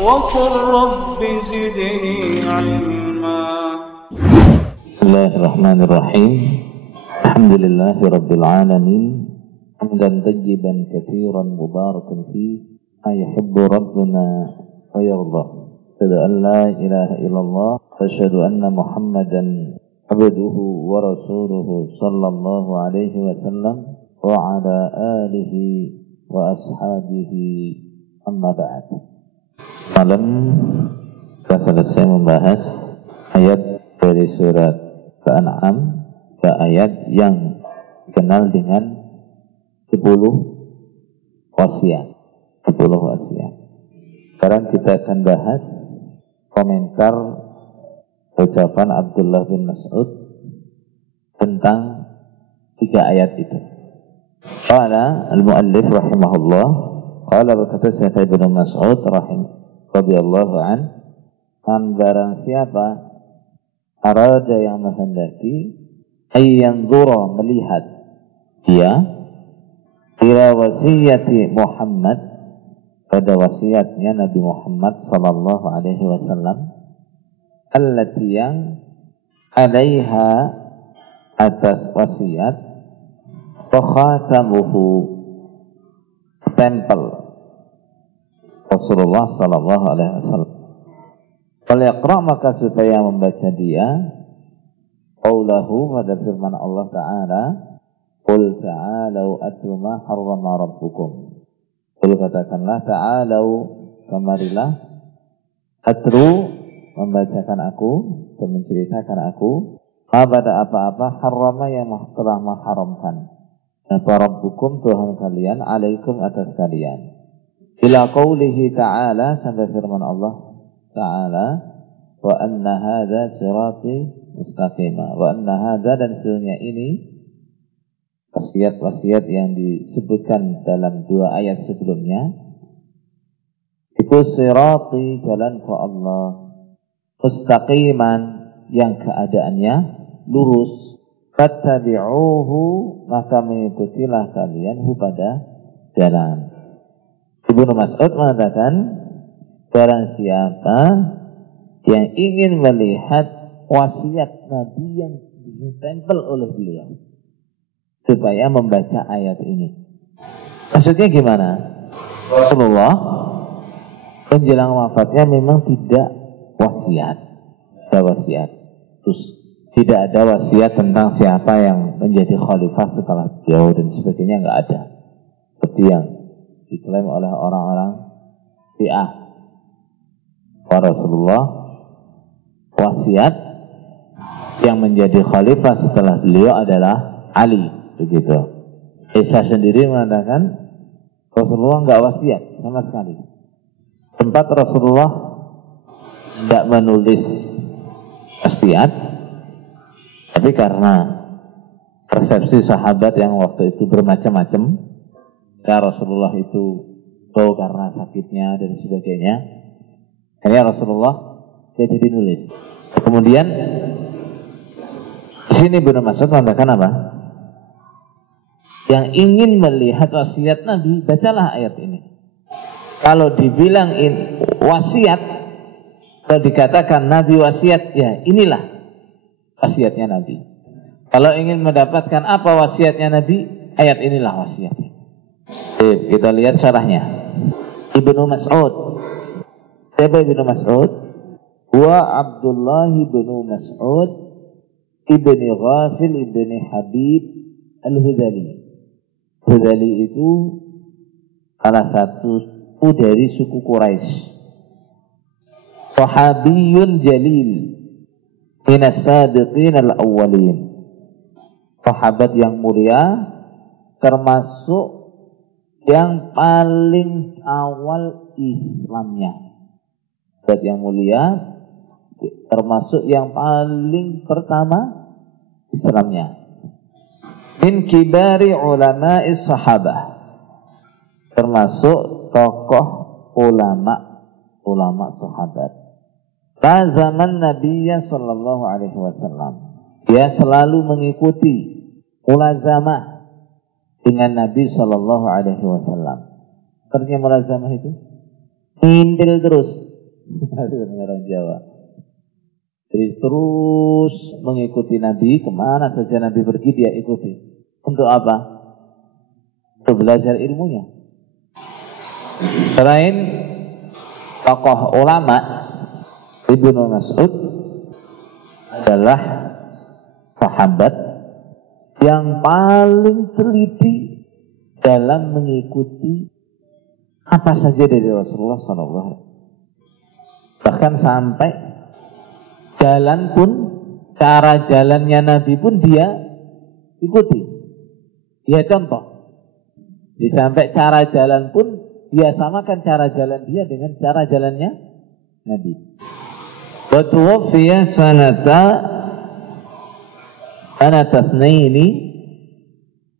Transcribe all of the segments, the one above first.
وقل رب زدني علما. بسم الله الرحمن الرحيم. الحمد لله رب العالمين حمدا طيبا كثيرا مباركا فيه ما يحب ربنا ويرضى. أشهد أن لا إله إلا الله وأشهد أن محمدا عبده ورسوله صلى الله عليه وسلم وعلى آله وأصحابه أما بعد. Malam kita selesai membahas ayat dari surat Al-An'am ke ayat yang dikenal dengan 10 wasiat. 10 wasiat. Sekarang kita akan bahas komentar ucapan Abdullah bin Mas'ud tentang 3 ayat itu. Qala al-muallif rahimahullah, qala berkata Syekh Ibnu Mas'ud radhiyallahu an, barang siapa arada yang menghendaki ayyanzura melihat dia ila wasiyati Muhammad pada wasiatnya Nabi Muhammad sallallahu alaihi wasallam, allati yang alaiha atas wasiat fakhatamuhu stempel Rasulullah sallallahu alaihi wasallam. Kalau yaqra maka supaya membaca dia qaulahu pada firman Allah Ta'ala, qul ta'alau atlu ma harrama rabbukum. Qul katakanlah ta'alau kemarilah, atlu membacakan aku dan menceritakan aku pada apa-apa harrama yang telah mengharamkan apa rabbukum Tuhan kalian alaikum atas kalian. Ila qaulihi ta'ala sampai firman Allah Ta'ala, wa anna hadza sirati mustaqima, wa anna hadza dan sesungguhnya ini wasiat-wasiat yang disebutkan dalam 2 ayat sebelumnya itu sirati jalanku Allah, mustaqiman yang keadaannya lurus, fattabi'uhu maka mengikutilah kalian pada jalan. Ibnu Mas'ud mengatakan barang siapa yang ingin melihat wasiat Nabi yang ditempel oleh beliau supaya membaca ayat ini. Maksudnya gimana? Rasulullah menjelang wafatnya memang tidak wasiat. Ada wasiat. Terus tidak ada wasiat tentang siapa yang menjadi khalifah setelah beliau dan sebagainya, enggak ada. Seperti yang diklaim oleh orang-orang Syiah. Rasulullah wasiat yang menjadi khalifah setelah beliau adalah Ali, begitu. Isa sendiri mengatakan Rasulullah enggak wasiat sama sekali. Tempat Rasulullah tidak menulis wasiat, tapi karena persepsi sahabat yang waktu itu bermacam-macam, Rasulullah itu tahu karena sakitnya dan sebagainya, akhirnya Rasulullah jadi nulis. Kemudian di sini Ibnu Mas'ud mengatakan apa? Yang ingin melihat wasiat Nabi, bacalah ayat ini. Kalau dibilang wasiat, kalau dikatakan Nabi wasiat, ya inilah wasiatnya Nabi. Kalau ingin mendapatkan apa wasiatnya Nabi, ayat inilah wasiatnya. Kita lihat syarahnya. Ibnu Mas'ud. Siapa Ibnu Mas'ud? Wa Abdullah ibnu Mas'ud ibni Ghafil ibni Habib al-Hudhali. Hudhali itu salah satu dari suku Quraisy. Sahabiyun jalil minas sadiqin al-awwalin. Sahabat yang mulia termasuk yang paling awal Islamnya. Sahabat yang mulia termasuk yang paling pertama Islamnya. Min kibari ulama'is sahabah, termasuk tokoh ulama sahabat. La zaman Nabiya sallallahu alaihi wasallam, dia selalu mengikuti mulazamah dengan Nabi sallallahu alaihi wasallam. Artinya mulazamah itu ngintil terus, orang Jawa. Jadi terus mengikuti Nabi, kemana saja Nabi pergi dia ikuti. Untuk apa? Untuk belajar ilmunya. Selain tokoh ulama, Ibnu Mas'ud adalah sahabat yang paling teliti dalam mengikuti apa saja dari Rasulullah SAW. Bahkan sampai jalan pun, cara jalannya Nabi pun dia ikuti, dia contoh. Sampai cara jalan pun dia samakan cara jalan dia dengan cara jalannya Nabi. Wa tuwaffiya sanata tsnaini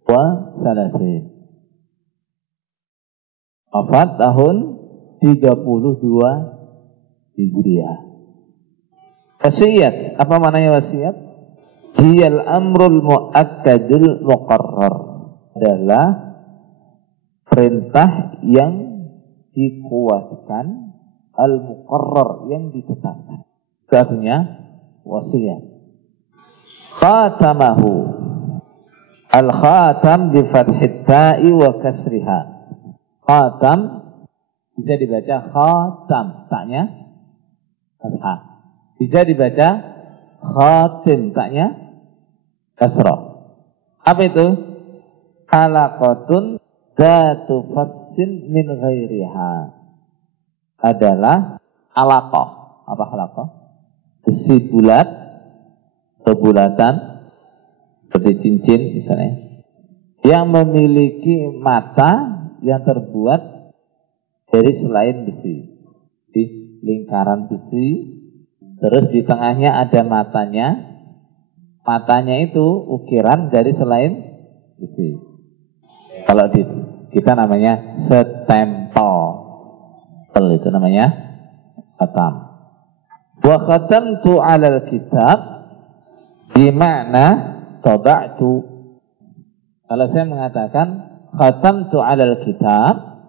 wa thalathin. Wafat tahun 32 Hijriah. Wasiat, apa maknanya wasiat? Hiyal amrul muakkadul muqarrar, adalah perintah yang dikuatkan, al-muqarrar, yang ditetapkan. Artinya wasiat. Khatamahu, al-khatam bi fathit ta'i wa kasriha. Khatam bisa dibaca khatam, taknya fathah. Bisa dibaca khatim, taknya kasrah. Apa itu? Halaqatun dzatu fassin min ghairiha, adalah halaqah. Apa halaqah? Besi bulat atau bulatan seperti cincin misalnya, yang memiliki mata yang terbuat dari selain besi. Di lingkaran besi, terus di tengahnya ada matanya. Matanya itu ukiran dari selain besi. Kalau di kita namanya setempel. Itu namanya khatam. Wa khatamtu 'alal kitab bima'na taba'tu. Kalau saya mengatakan khatamtu 'alal kitab,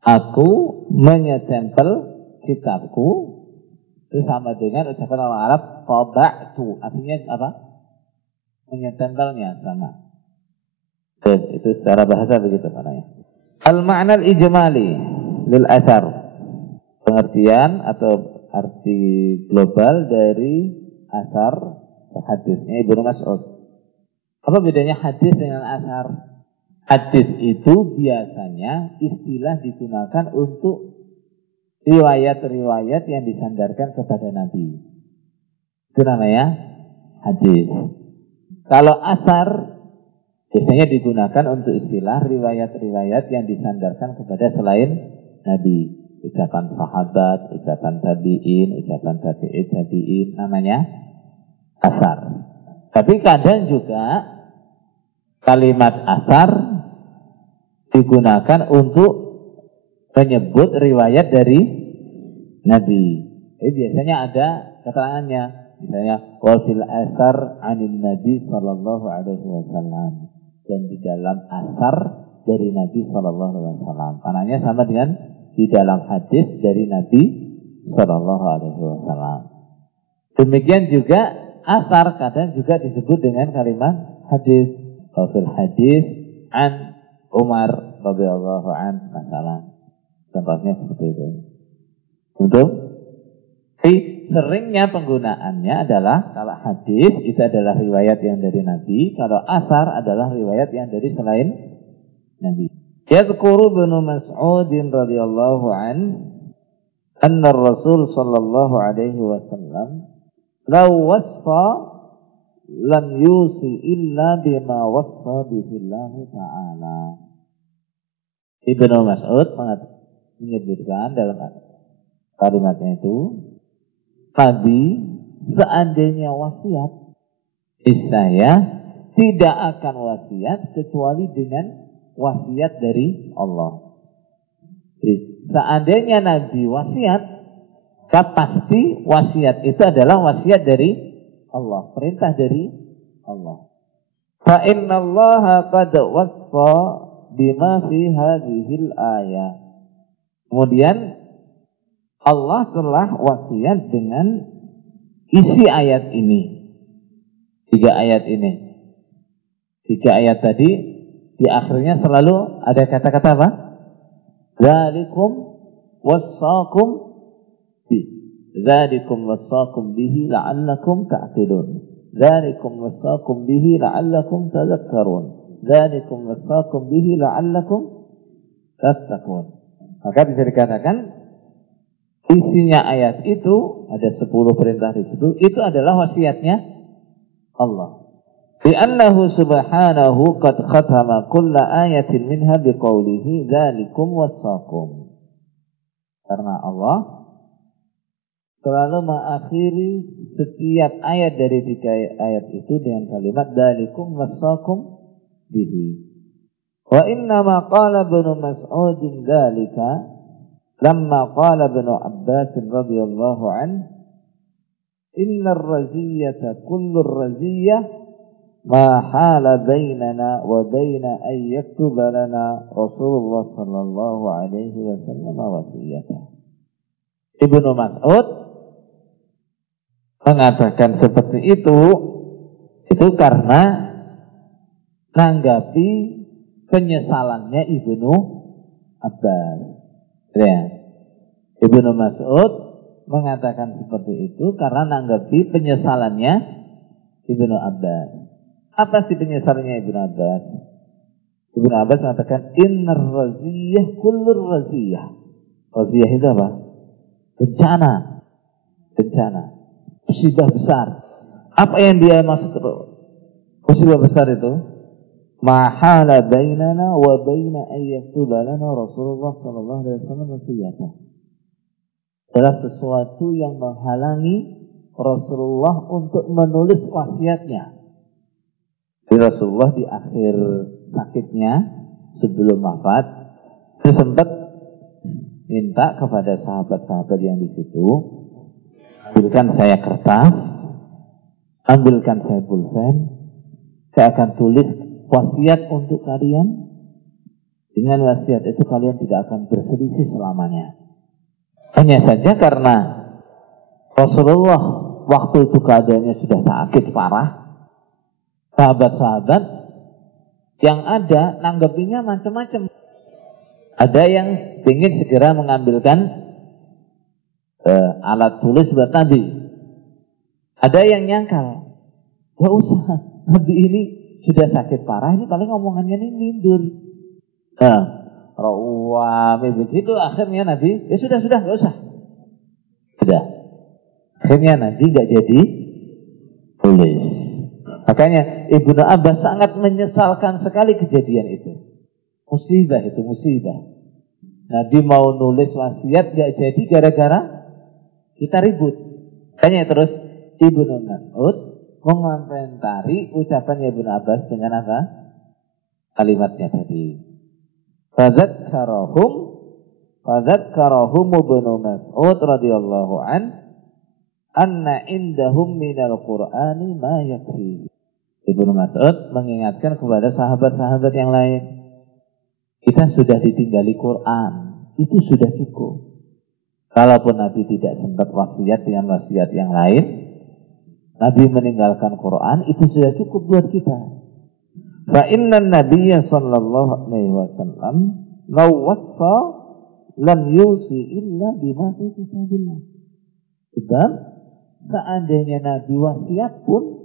aku menyetempel kitabku, itu sama dengan ucapan orang Arab taba'tu. Artinya apa? Menyetempelnya sama. Itu secara bahasa begitu maknanya. Al-ma'na al-ijmali lil athar, pengertian atau arti global dari asar hadisnya Ibnu Mas'ud. Apa bedanya hadis dengan asar? Hadis itu biasanya istilah digunakan untuk riwayat-riwayat yang disandarkan kepada Nabi. Itu namanya hadis. Kalau asar biasanya digunakan untuk istilah riwayat-riwayat yang disandarkan kepada selain Nabi. Ucapan sahabat, ucapan tabi'in, ucapan tabi'in, namanya asar. Tapi kadang juga kalimat asar digunakan untuk menyebut riwayat dari Nabi. Biasanya ada keterangannya. Misalnya, wa fil asar anin Nabi sallallahu alaihi wasallam. Dan di dalam asar dari Nabi sallallahu alaihi wasallam. Maknanya sama dengan di dalam hadis dari Nabi sallallahu alaihi wasallam. Demikian juga asar kadang juga disebut dengan kalimat hadis. Wa fil hadis an Umar radhiyallahu an masalah. Contohnya seperti itu. Betul? Jadi seringnya penggunaannya adalah kalau hadis itu adalah riwayat yang dari Nabi, kalau asar adalah riwayat yang dari selain Nabi. Yadhkuru Ibnu Mas'ud radhiyallahu an anna Rasul sallallahu alaihi wasallam law wassa lam yusi illa bima wassa bihi Allah ta'ala. Ibnu Mas'ud menyebutkan dalam kalimatnya itu, Nabi seandainya wasiat, saya tidak akan wasiat kecuali dengan wasiat dari Allah. Jadi, seandainya Nabi wasiat, pasti wasiat itu adalah wasiat dari Allah, perintah dari Allah. Fa inna Allah qad wassa bima fi hadhil ayah. Kemudian Allah telah wasiat dengan isi ayat ini. 3 ayat ini. 3 ayat tadi di akhirnya selalu ada kata-kata apa? Dzalikum wassaqum bihi la'allakum ta'qilun. Dzalikum wassaqum bihi la'allakum tadhakkarun. Dzalikum wassaqum bihi la'allakum tattaqun. Maka bisa dikatakan isinya ayat itu ada 10 perintah di situ. Itu adalah wasiatnya Allah. Li'annahu subhanahu qad khatama kulla ayatin minha biqaulihi dzalikum wassaqum. Karena Allah selalu mengakhiri setiap ayat dari 3 ayat itu dengan kalimat dzalikum wassaqum bihi. Wa inna ma qala Ibnu Mas'ud dzalika lamma qala Ibnu Abbas radhiyallahu anhu innar raziyata kullu raziyah ma hala bainana wa baina an yaktuba lana Rasulullah sallallahu alaihi wasallam wasiyata. Ibnu Mas'ud mengatakan seperti itu karena nanggapi penyesalannya Ibnu Abbas. Ya. Ibnu Mas'ud mengatakan seperti itu karena nanggapi penyesalannya Ibnu Abbas. Apa sih penyesalannya Ibnu Abbas? Ibnu Abbas mengatakan innar raziyah kullur raziyah. Raziyah itu apa? Bencana. Musibah besar. Apa yang dia maksud musibah besar itu? Mahala bainana wa baina ayyaktuba lana Rasulullah sallallahu alaihi wasallam wasiyata. Adalah sesuatu yang menghalangi Rasulullah untuk menulis wasiatnya. Rasulullah di akhir sakitnya sebelum wafat itu sempat minta kepada sahabat-sahabat yang di situ, ambilkan saya kertas, ambilkan saya pulpen, saya akan tulis wasiat untuk kalian. Dengan wasiat itu kalian tidak akan berselisih selamanya. Hanya saja karena Rasulullah waktu itu keadaannya sudah sakit parah, sahabat-sahabat yang ada nanggepinya macam-macam. Ada yang ingin segera mengambilkan alat tulis buat Nabi. Ada yang nyangkal, gak usah, Nabi ini sudah sakit parah, ini paling omongannya ini lindur. Begitu akhirnya Nabi, ya sudah, gak usah. Sudah. Akhirnya Nabi gak jadi tulis. Makanya Ibnu Abbas sangat menyesalkan sekali kejadian itu. Musibah itu, musibah. Nabi mau nulis wasiat gak jadi gara-gara kita ribut. Makanya terus Ibnu Mas'ud mengomentari ucapan Ibnu Abbas dengan apa? Kalimatnya tadi. Fadzakkarahum Ibnu Mas'ud radhiyallahu anna indahum minal Qur'ani ma yakfi. Ibnu Mas'ud mengingatkan kepada sahabat-sahabat yang lain, kita sudah ditinggali Quran, itu sudah cukup. Kalaupun Nabi tidak sempat wasiat dengan wasiat yang lain, Nabi meninggalkan Quran, itu sudah cukup buat kita. Fa inna Nabiyya sallallahu alaihi wasallam law wassa lam yusi illa bima fi kitabillah. Sebab seandainya Nabi wasiat pun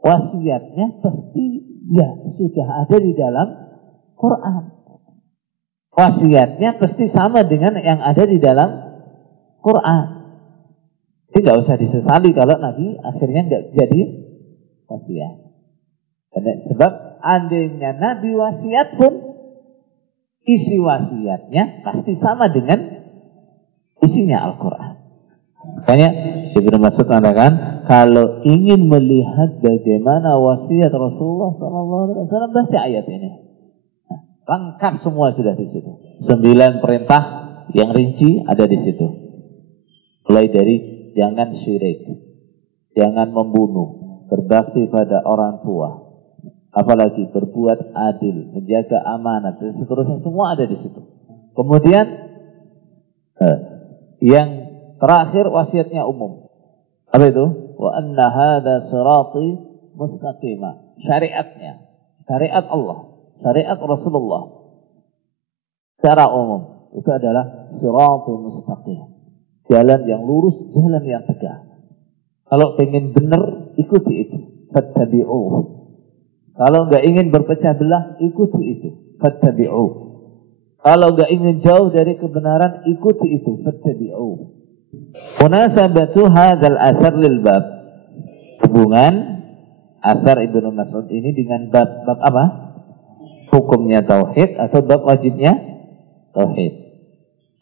wasiatnya pasti ya sudah ada di dalam Quran. Wasiatnya pasti sama dengan yang ada di dalam Quran. Jadi nggak usah disesali kalau Nabi akhirnya nggak jadi wasiat. Sebab andainya Nabi wasiat pun isi wasiatnya pasti sama dengan isinya Al-Quran. Makanya Ibnu Mas'ud mengatakan kalau ingin melihat bagaimana wasiat Rasulullah SAW, baca ayat ini. Nah, lengkap semua sudah di situ. 9 perintah yang rinci ada di situ. Mulai dari jangan syirik, jangan membunuh, berbakti pada orang tua, apalagi berbuat adil, menjaga amanat dan seterusnya, semua ada di situ. Kemudian Yang terakhir wasiatnya umum. Apa itu? Wa anna hadza sirati mustaqima. Syariatnya, syariat Allah, syariat Rasulullah secara umum itu adalah siratul mustaqim. Jalan yang lurus, jalan yang tegak. Kalau pengen benar, ikuti itu. Fattabi'uh. Kalau enggak ingin berpecah belah, ikuti itu. Fattabi'uh. Kalau enggak ingin jauh dari kebenaran, ikuti itu. Fattabi'uh. Munasabatu hadzal athar lil bab. Hubungan athar Ibnu Mas'ud ini dengan bab apa? Hukumnya tauhid atau bab wajibnya tauhid.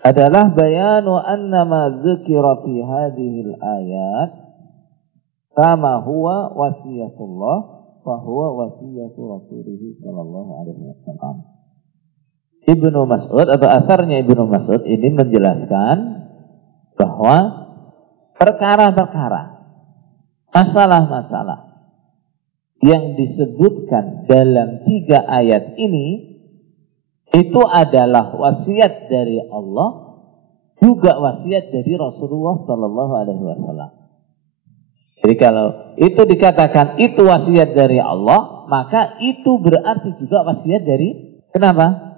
Adalah bayanu anna ma dzukira fi hadhihi al-ayat kama huwa wasiyatullah fa huwa wasiyatu Rasulih sallallahu alaihi wasallam. Ibnu Mas'ud atau asarnya Ibnu Mas'ud ini menjelaskan bahwa perkara-perkara, masalah-masalah yang disebutkan dalam 3 ayat ini itu adalah wasiat dari Allah, juga wasiat dari Rasulullah sallallahu alaihi wasallam. Jadi kalau itu dikatakan itu wasiat dari Allah, maka itu berarti juga wasiat dari, kenapa?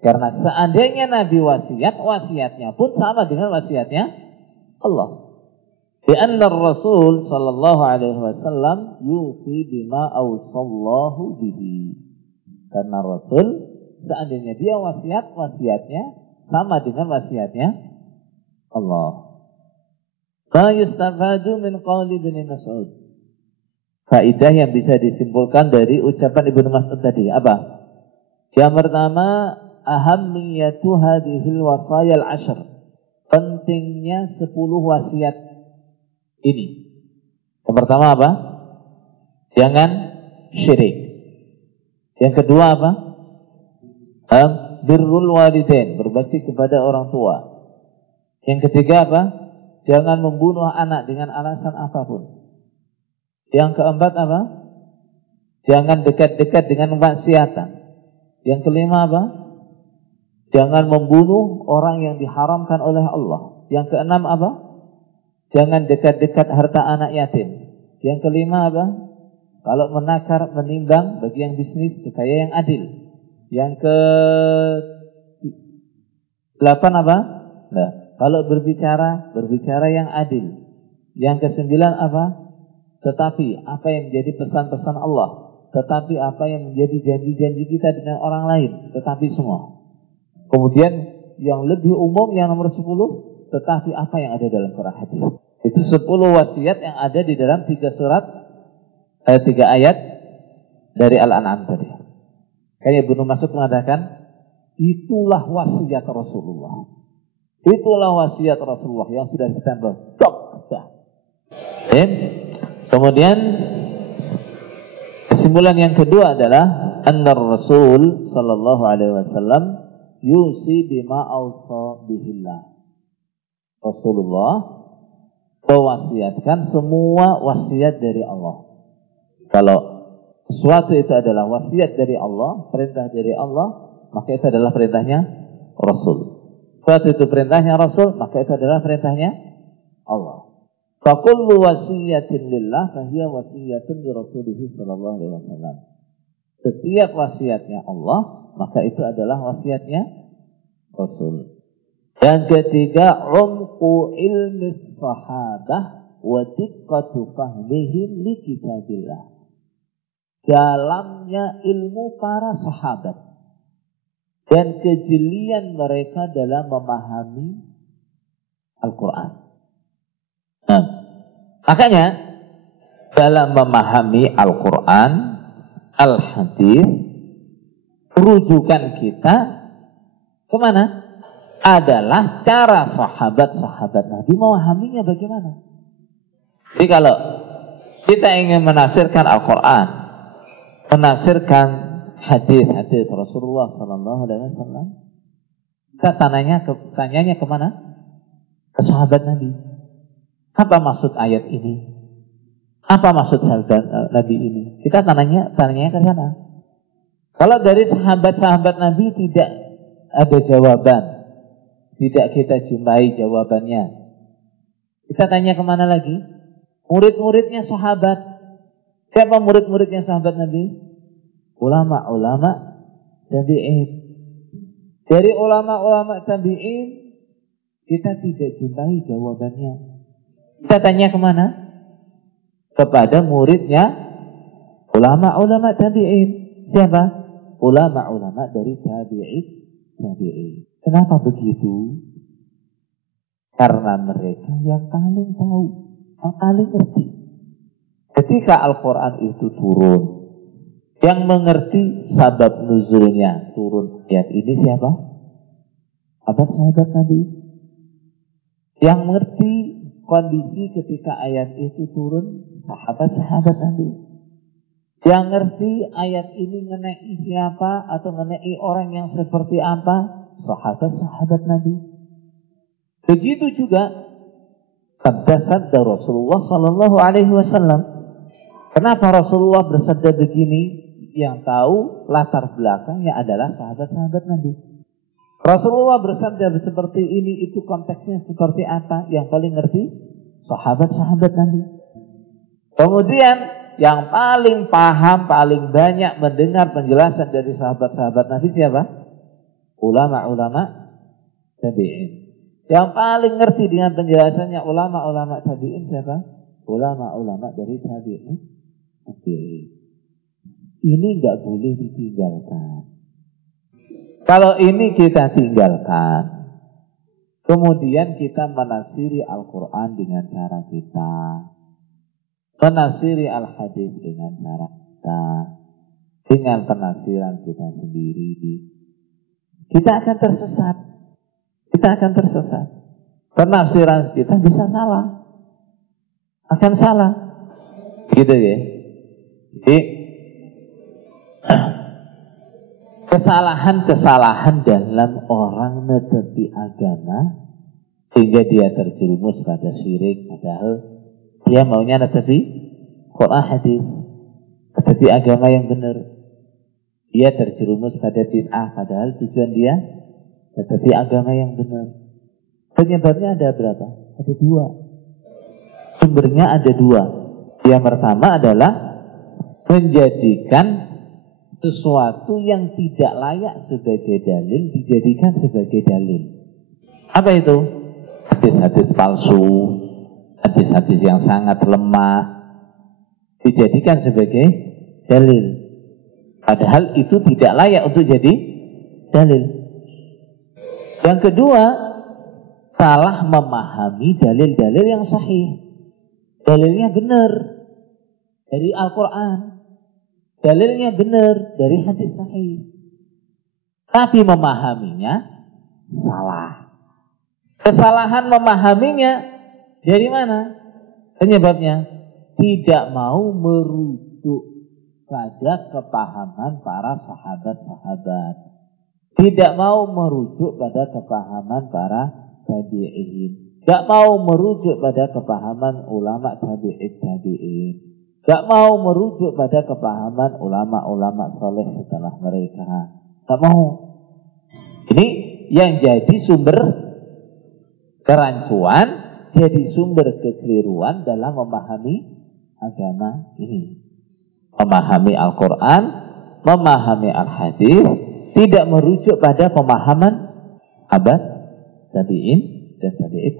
Karena seandainya Nabi wasiat, wasiatnya pun sama dengan wasiatnya Allah. Karena Rasul sallallahu alaihi wasallam yusi bima awsallahu bihi. Karena Rasul seandainya dia wasiat, wasiatnya sama dengan wasiatnya Allah. Ma yustafadu min qawli Ibnu Mas'ud. Faidah yang bisa disimpulkan dari ucapan Ibnu Mas'ud tadi apa? Yang pertama, ahammiyatu hadhil wasayal ashr. Pentingnya 10 wasiat ini. Yang pertama apa? Jangan syirik. Yang kedua apa? Birrul walidain, berbakti kepada orang tua. Yang ketiga apa? Jangan membunuh anak dengan alasan apapun. Yang keempat apa? Jangan dekat-dekat dengan kemaksiatan. Yang kelima apa? Jangan membunuh orang yang diharamkan oleh Allah. Yang keenam apa? Jangan dekat-dekat harta anak yatim. Yang kelima apa? Kalau menakar, menimbang bagi yang bisnis supaya yang adil. Yang ke-8 apa? Nah, kalau berbicara yang adil. Yang ke-9 apa? Tetapi apa yang menjadi pesan-pesan Allah, tetapi apa yang menjadi janji-janji kita dengan orang lain, tetapi semua. Kemudian yang lebih umum yang nomor 10, tetapi apa yang ada dalam Quran hadis. Itu 10 wasiat yang ada di dalam 3 ayat dari Al-An'am tadi. Kayak Ibnu Mas'ud mengatakan, itulah wasiat Rasulullah. Itulah wasiat Rasulullah yang sudah ditempel. Kemudian kesimpulan yang kedua adalah anna Rasul sallallahu alaihi wasallam yusi bima awsa bihillah. Rasulullah mewasiatkan semua wasiat dari Allah. Kalau sesuatu itu adalah wasiat dari Allah, perintah dari Allah, maka itu adalah perintahnya Rasul. Sesuatu itu perintahnya Rasul, maka itu adalah perintahnya Allah. Fakullu wasiyatin lillah fahiya wasiyatun li Rasulih sallallahu alaihi wasallam. Setiap wasiatnya Allah, maka itu adalah wasiatnya Rasul. Yang ketiga, umqu ilmi sahabah wa diqqatu fahmihim li kitabillah. Dalamnya ilmu para sahabat dan kejelian mereka dalam memahami Al-Quran. Nah, makanya dalam memahami Al-Quran, Al-Hadis, rujukan kita kemana? Adalah cara sahabat-sahabat Nabi memahaminya bagaimana. Jadi kalau kita ingin menafsirkan Al-Quran, menafsirkan hadis-hadis Rasulullah sallallahu alaihi wasallam, kita tanyanya kemana? Ke sahabat Nabi. Apa maksud ayat ini? Apa maksud sahabat Nabi ini? Kita tanyanya ke sana. Kalau dari sahabat-sahabat Nabi tidak ada jawaban, tidak kita jumpai jawabannya. Kita tanya kemana lagi? Murid-muridnya sahabat. Siapa murid-muridnya sahabat Nabi? Ulama-ulama tabi'in. Dari ulama-ulama tabi'in kita tidak jumpai jawabannya. Kita tanya kemana? Kepada muridnya ulama-ulama tabi'in. Siapa? Ulama-ulama dari tabi'in. Kenapa begitu? Karena mereka yang paling tahu, yang paling ngerti. Ketika Al-Quran itu turun, yang mengerti sabab nuzulnya turun ayat ini siapa? Sahabat Nabi. Yang mengerti kondisi ketika ayat itu turun, sahabat-sahabat Nabi. Yang ngerti ayat ini mengenai siapa atau mengenai orang yang seperti apa, sahabat-sahabat Nabi. Begitu juga sabda Rasulullah Sallallahu Alaihi Wasallam. Kenapa Rasulullah bersabda begini? Yang tahu latar belakangnya adalah sahabat-sahabat Nabi. Rasulullah bersabda seperti ini, itu konteksnya seperti apa? Yang paling ngerti sahabat-sahabat Nabi. Kemudian yang paling paham, paling banyak mendengar penjelasan dari sahabat-sahabat Nabi siapa? Ulama-ulama tabi'in. Yang paling ngerti dengan penjelasannya ulama-ulama tabi'in siapa? Ulama-ulama dari tabi'in. Ini nggak boleh ditinggalkan. Kalau ini kita tinggalkan, kemudian kita menafsiri Al-Quran dengan cara kita, menafsiri Al-Hadis dengan cara kita, dengan penafsiran kita sendiri, kita akan tersesat. Penafsiran kita bisa salah, akan salah, gitu ya. Jadi kesalahan dalam orang netepi agama sehingga dia terjerumus pada syirik, padahal dia maunya netepi Quran hadis, netepi agama yang benar. Dia terjerumus pada bid'ah, padahal tujuan dia netepi agama yang benar. Penyebabnya ada berapa? Ada 2. Sumbernya ada 2. Yang pertama adalah menjadikan sesuatu yang tidak layak sebagai dalil dijadikan sebagai dalil. Apa itu? Hadis-hadis palsu, hadis-hadis yang sangat lemah dijadikan sebagai dalil. Padahal itu tidak layak untuk jadi dalil. Yang kedua, salah memahami dalil-dalil yang sahih. Dalilnya benar dari Al-Quran, dalilnya benar dari hadis sahih, tapi memahaminya salah. Kesalahan memahaminya dari mana? Penyebabnya tidak mau merujuk pada kepahaman para sahabat-sahabat, tidak mau merujuk pada kepahaman para tabi'in, gak mau merujuk pada kepahaman ulama tabi'in, gak mau merujuk pada kepahaman ulama-ulama soleh setelah mereka. Gak mau. Ini yang jadi sumber kerancuan, jadi sumber kekeliruan dalam memahami agama ini. Memahami Al-Quran, memahami Al-Hadis, tidak merujuk pada pemahaman abad tabi'in dan tabi'in.